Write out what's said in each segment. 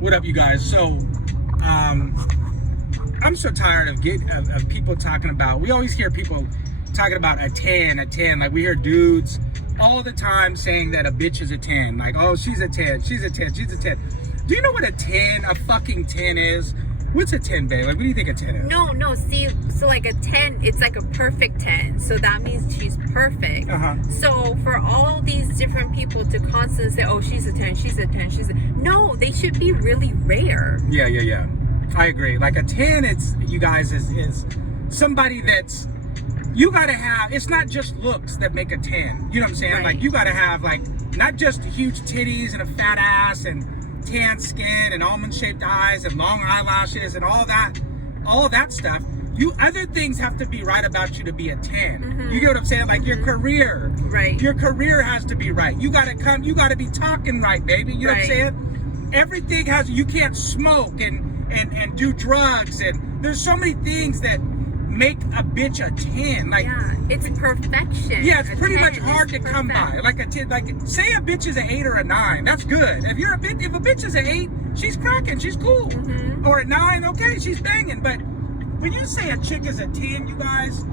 What up, you guys? So, I'm so tired of people talking about. We always hear people talking about a 10. Like we hear dudes all the time saying that a bitch is a 10. Like, oh, she's a 10. She's a 10. She's a 10. Do you know what a fucking 10 is? What's a 10, babe? Like, what do you think a 10 is? No, see, so like a 10, it's like a perfect 10. So that means she's perfect. So for all these different people to constantly say, oh, she's a 10, she's a 10, she's a... No, they should be really rare. Yeah. I agree. Like a 10, it's, you guys, is somebody that's, you gotta have, it's not just looks that make a 10. You know what I'm saying? Right. Like, you gotta have, like, not just huge titties and a fat ass and tan skin and almond-shaped eyes and long eyelashes and all that stuff. Other things have to be right about you to be a 10. You get what I'm saying? Like your career. Right. Your career has to be right. You gotta be talking right, baby. You know what I'm saying? Everything has, you can't smoke and do drugs, and there's so many things that make a bitch a 10. Like, yeah, it's perfection. Yeah, it's pretty much hard to come by. Like a 10, like say a bitch is an 8 or a 9, that's good. If a bitch is an 8, she's cracking, she's cool. Or a 9, okay, she's banging. But when you say a chick is a 10, you guys,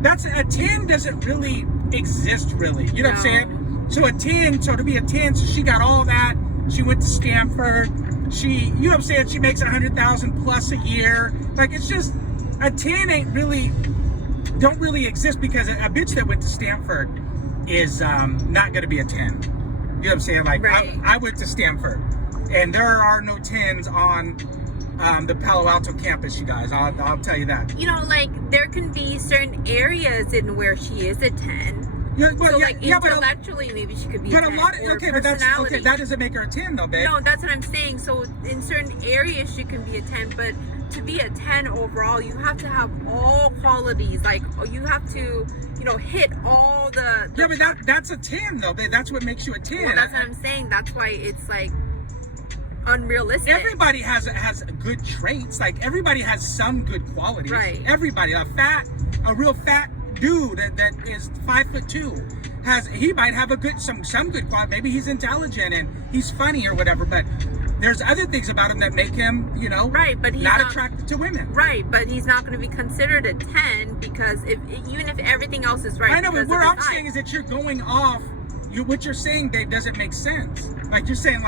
that's a 10 doesn't really exist, really. You know what I'm saying? So a 10, so to be a 10, so she got all that. She went to Stanford. You know what I'm saying? She makes $100,000 plus a year. Like, it's just, a 10 don't really exist, because a bitch that went to Stanford is not going to be a 10. You know what I'm saying? Like, right. I went to Stanford, and there are no 10s on the Palo Alto campus, you guys. I'll tell you that. You know, like, there can be certain areas in where she is a 10. Yeah, well, so, yeah, like, yeah, intellectually, maybe she could be but a 10. a lot, okay, but that doesn't make her a 10, though, babe. No, that's what I'm saying. So, in certain areas, she can be a 10, but to be a 10 overall, you have to have all qualities. Like, you have to, hit all the yeah, but that's a 10, though, babe. That's what makes you a 10. Well, that's what I'm saying. That's why it's, like, unrealistic. Everybody has good traits. Like, everybody has some good qualities. Right. Everybody. A real fat dude that is 5'2" he might have some good quality. Maybe he's intelligent and he's funny or whatever, but there's other things about him that make him, right, but he's not attracted to women. Right, but he's not going to be considered a 10 because even if everything else is right. I know, but what I'm saying is that you're going off. What you're saying, babe, doesn't make sense. Like, you're saying,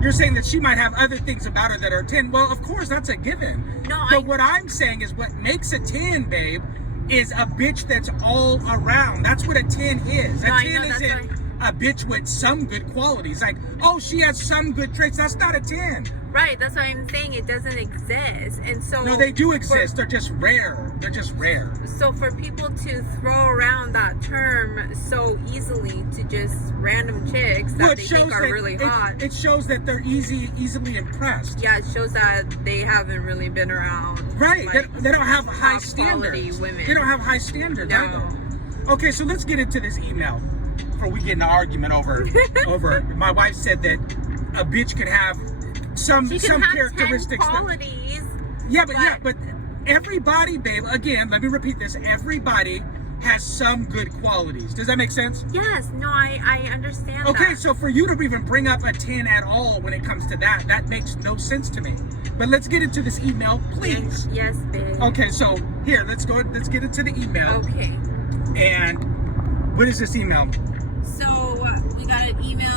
you're saying that she might have other things about her that are 10. Well, of course, that's a given. No, but what I'm saying is what makes a 10, babe, is a bitch that's all around. That's what a 10 is. A 10 isn't a bitch with some good qualities. Like, oh, she has some good traits. That's not a 10. Right, that's what I'm saying. It doesn't exist. And so... No, they do exist. They're just rare. So for people to throw around that term so easily to just random chicks that they think are really hot... It shows that they're easily impressed. Yeah, it shows that they haven't really been around. Right. They don't have high standards. Women. They don't have high standards No. either. Okay, so let's get into this email before we get in an argument over... My wife said that a bitch could have some characteristics. 10 qualities. But everybody, babe, again, let me repeat this. Everybody has some good qualities. Does that make sense? Yes. No, I understand Okay, that. so for you to even bring up a 10 at all when it comes to that makes no sense to me. But let's get into this email, please. Yes, babe. Okay, so here, let's get into the email. Okay. And what is this email? So we got an email.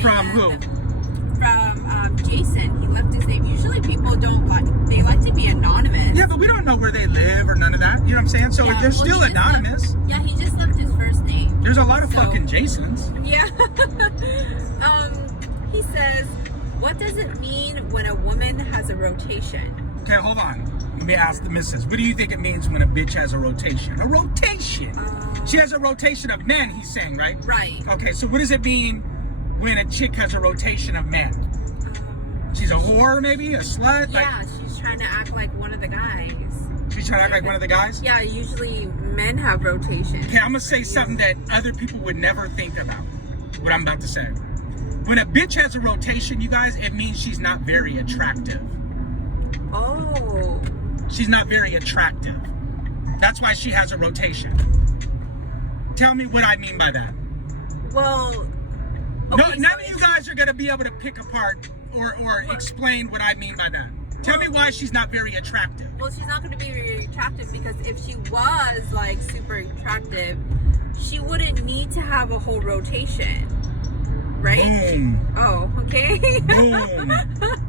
From who? From Jason. He left his name. Usually people they like to be anonymous. Yeah, but we don't know where they live or none of that. You know what I'm saying? So they're still anonymous. He just left his first name. There's a lot of fucking Jasons. Yeah. He says, what does it mean when a woman has a rotation? Okay, hold on. Let me ask the missus. What do you think it means when a bitch has a rotation? A rotation. She has a rotation of men, he's saying, right? Right. Okay, so what does it mean when a chick has a rotation of men? She's a whore, maybe? A slut? Yeah, she's trying to act like one of the guys. She's trying to act like one of the guys? Yeah, usually men have rotation. Okay, I'm going to say something that other people would never think about. What I'm about to say. When a bitch has a rotation, you guys, it means she's not very attractive. Oh. She's not very attractive. That's why she has a rotation. Tell me what I mean by that. Well, Okay, none of you guys are going to be able to pick apart or explain what I mean by that. Tell me why she's not very attractive. Well, she's not going to be very attractive because if she was like super attractive, she wouldn't need to have a whole rotation, right? Boom. Oh, okay. Boom.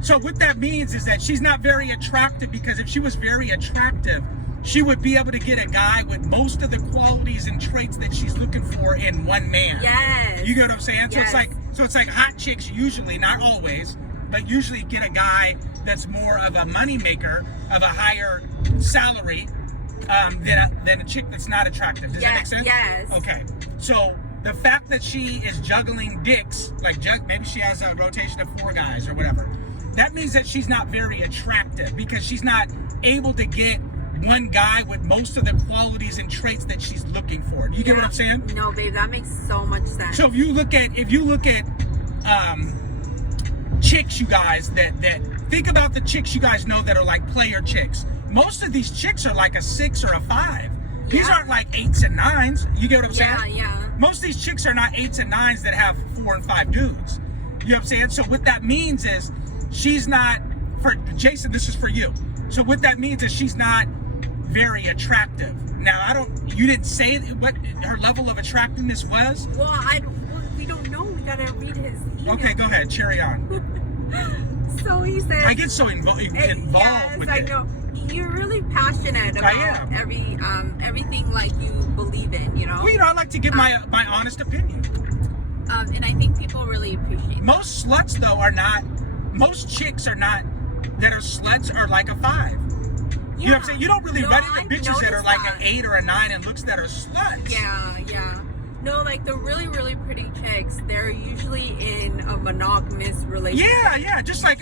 So what that means is that she's not very attractive because if she was very attractive, she would be able to get a guy with most of the qualities and traits that she's looking for in one man. Yes. You get what I'm saying? Yes. So it's like hot chicks usually, not always, but usually get a guy that's more of a money maker, of a higher salary, than a chick that's not attractive. Does that make sense? Yes. Okay. So the fact that she is juggling dicks, like maybe she has a rotation of 4 guys or whatever, that means that she's not very attractive because she's not able to get one guy with most of the qualities and traits that she's looking for. Do you get what I'm saying? No, babe, that makes so much sense. So if you look at chicks, you guys, that think about the chicks you guys know that are like player chicks. Most of these chicks are like a 6 or a 5. These aren't like 8s and 9s. You get what I'm saying? Yeah. Most of these chicks are not 8s and 9s that have 4 and 5 dudes. You know what I'm saying? So what that means is she's not, for Jason, this is for you. So what that means is she's not very attractive. Now, you didn't say what her level of attractiveness was? Well, we don't know. We gotta read his email. Okay, go ahead, cherry on. So he said, I get so involved yes, with I it. know. You're really passionate about everything like you believe in, you know? Well, I like to give my honest opinion. And I think people really appreciate that. Most sluts, though, most chicks that are sluts are like a 5. You know what I'm saying? You don't really run into bitches that are like an 8 or a 9 and looks that are sluts. Yeah. No, like the really, really pretty chicks, they're usually in a monogamous relationship. Yeah, just like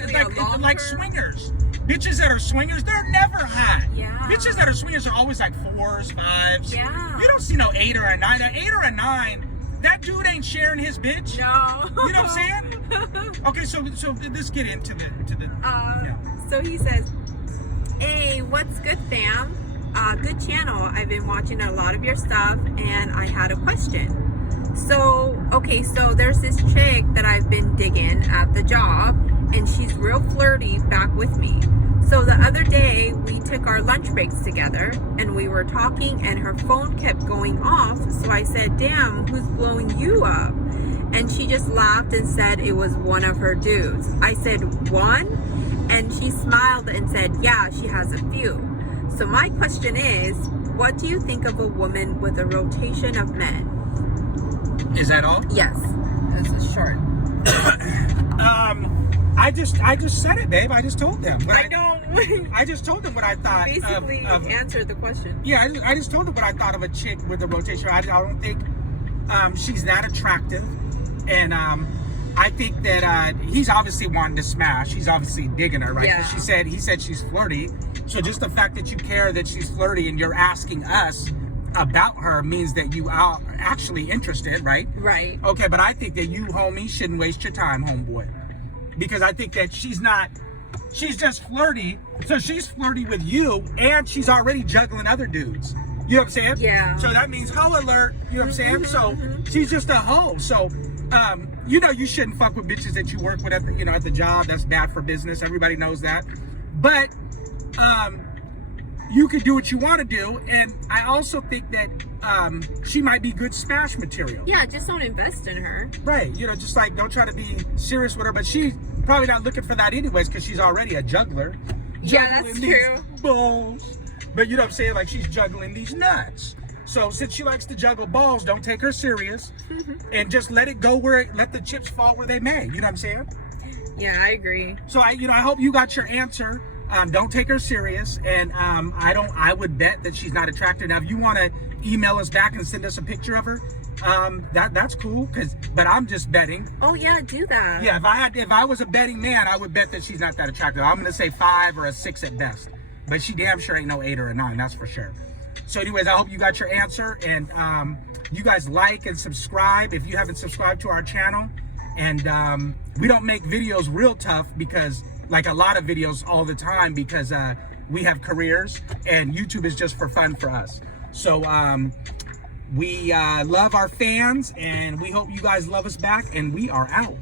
swingers. Bitches that are swingers, they're never hot. Yeah. Bitches that are swingers are always like 4s, 5s. Yeah. You don't see no 8 or a 9. An 8 or a 9, that dude ain't sharing his bitch. No. You know what I'm saying? Okay, so let's get into the So he says, hey, what's good, fam? Good channel. I've been watching a lot of your stuff and I had a question. So there's this chick that I've been digging at the job and she's real flirty back with me. So the other day we took our lunch breaks together and we were talking and her phone kept going off. So I said, damn, who's blowing you up? And she just laughed and said it was one of her dudes. I said, one? And she smiled and said, yeah, she has a few. So my question is, what do you think of a woman with a rotation of men? Is that all? Yes. This is short. I just said it, babe. I just told them. I don't. I just told them what I thought. Basically answered the question. Yeah, I just told them what I thought of a chick with a rotation. I don't think she's that attractive. And I think that he's obviously wanting to smash. He's obviously digging her, right? Yeah. He said she's flirty. So just the fact that you care that she's flirty and you're asking us about her means that you are actually interested, right? Right. Okay, but I think that you, homie, shouldn't waste your time, homeboy. Because I think that she's just flirty. So she's flirty with you and she's already juggling other dudes. You know what I'm saying? Yeah. So that means hoe alert. You know what I'm saying? So she's just a hoe. So, you shouldn't fuck with bitches that you work with at the job. That's bad for business. Everybody knows that. But, you could do what you want to do. And I also think that, she might be good smash material. Yeah, just don't invest in her. Right. Just like don't try to be serious with her. But she's probably not looking for that anyways because she's already a juggler. Yeah, that's true. Balls. But you know what I'm saying? Like she's juggling these nuts. So since she likes to juggle balls, don't take her serious and just let it go let the chips fall where they may. You know what I'm saying? Yeah, I agree. So I hope you got your answer. Don't take her serious. And I would bet that she's not attractive. Now, if you want to email us back and send us a picture of her, that's cool. But I'm just betting. Oh yeah, do that. Yeah, if I was a betting man, I would bet that she's not that attractive. I'm gonna say 5 or a 6 at best. But she damn sure ain't no 8 or a 9, that's for sure. So anyways, I hope you got your answer. And you guys like and subscribe if you haven't subscribed to our channel. And we don't make videos real tough because like a lot of videos all the time because we have careers and YouTube is just for fun for us. So we love our fans and we hope you guys love us back and we are out.